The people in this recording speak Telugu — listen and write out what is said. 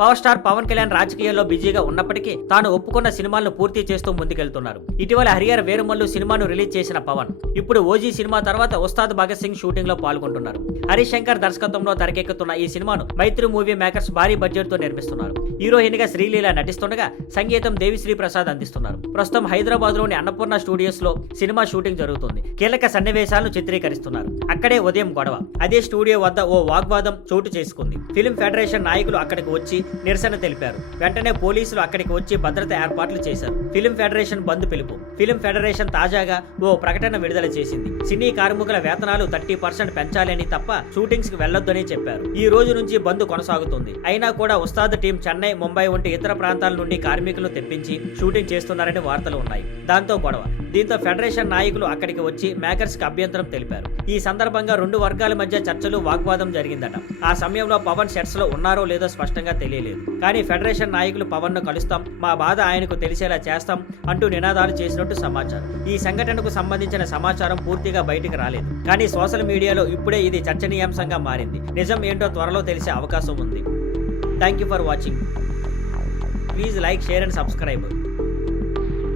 పవర్ స్టార్ పవన్ కళ్యాణ్ రాజకీయాల్లో బిజీగా ఉన్నప్పటికీ తాను ఒప్పుకున్న సినిమాలను పూర్తి చేస్తూ ముందుకెళ్తున్నారు. ఇటీవల హరిహర వీరమల్లు సినిమాను రిలీజ్ చేసిన పవన్ ఇప్పుడు ఓజీ సినిమా తర్వాత ఉస్తాద్ భగత్ సింగ్ షూటింగ్ లో పాల్గొంటున్నారు. హరీష్ శంకర్ దర్శకత్వంలో తెరకెక్కుతున్న ఈ సినిమాను మైత్రి మూవీ మేకర్స్ భారీ బడ్జెట్ తో నిర్మిస్తున్నారు. హీరోయిన్ గా శ్రీలీల నటిస్తుండగా సంగీతం దేవిశ్రీ ప్రసాద్ అందిస్తున్నారు. ప్రస్తుతం హైదరాబాద్ లోని అన్నపూర్ణ స్టూడియోస్ లో సినిమా షూటింగ్ జరుగుతుంది. కీలక సన్నివేశాలను చిత్రీకరిస్తున్నారు. అక్కడే ఉదయం గొడవ. అదే స్టూడియో వద్ద ఓ వాగ్వాదం చోటు చేసుకుంది. ఫిల్మ్ ఫెడరేషన్ నాయకులు అక్కడికి వచ్చి నిరసన తెలిపారు. వెంటనే పోలీసులు అక్కడికి వచ్చి భద్రత ఏర్పాట్లు చేశారు. ఫిల్మ్ ఫెడరేషన్ బంద్ పిలుపు. ఫిల్మ్ ఫెడరేషన్ తాజాగా ఓ ప్రకటన విడుదల చేసింది. సినీ కార్మికుల వేతనాలు 30% పెంచాలని తప్ప షూటింగ్స్ కి వెళ్లొద్దని చెప్పారు. ఈ రోజు నుంచి బంద్ కొనసాగుతుంది. అయినా కూడా ఉస్తాద్ టీం చెన్నై, ముంబై వంటి ఇతర ప్రాంతాల నుండి కార్మికులు తెప్పించి షూటింగ్ చేస్తున్నారని వార్తలు ఉన్నాయి. దాంతో గొడవ. దీంతో ఫెడరేషన్ నాయకులు అక్కడికి వచ్చి మేకర్స్ కి అభ్యంతరం తెలిపారు. ఈ సందర్భంగా రెండు వర్గాల మధ్య చర్చలు, వాగ్వాదం జరిగిందట. ఆ సమయంలో పవన్ సెట్స్ లో ఉన్నారో లేదో స్పష్టంగా తెలియలేదు. కానీ ఫెడరేషన్ నాయకులు పవన్ ను కలుస్తాం, మా బాధ ఆయనకు తెలిసేలా చేస్తాం అంటూ నినాదాలు చేసినట్టు సమాచారం. ఈ సంఘటనకు సంబంధించిన సమాచారం పూర్తిగా బయటికి రాలేదు. కానీ సోషల్ మీడియాలో ఇప్పుడే ఇది చర్చనీయాంశంగా మారింది. నిజం ఏంటో త్వరలో తెలిసే అవకాశం ఉంది. Thank you for watching. Please like, share and subscribe.